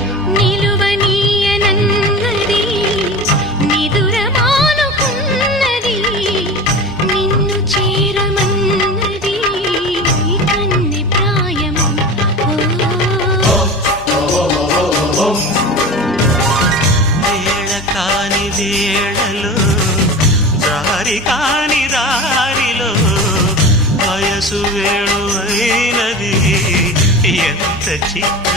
నిలువనీయనన్నది నిదురమానుకున్నది నిన్ను చేరమన్నది కన్నె ప్రాయము వేళ కాని వేళలో దారి కాని దారిలో వయసు వేణు అయినది ఎంత చిత్ర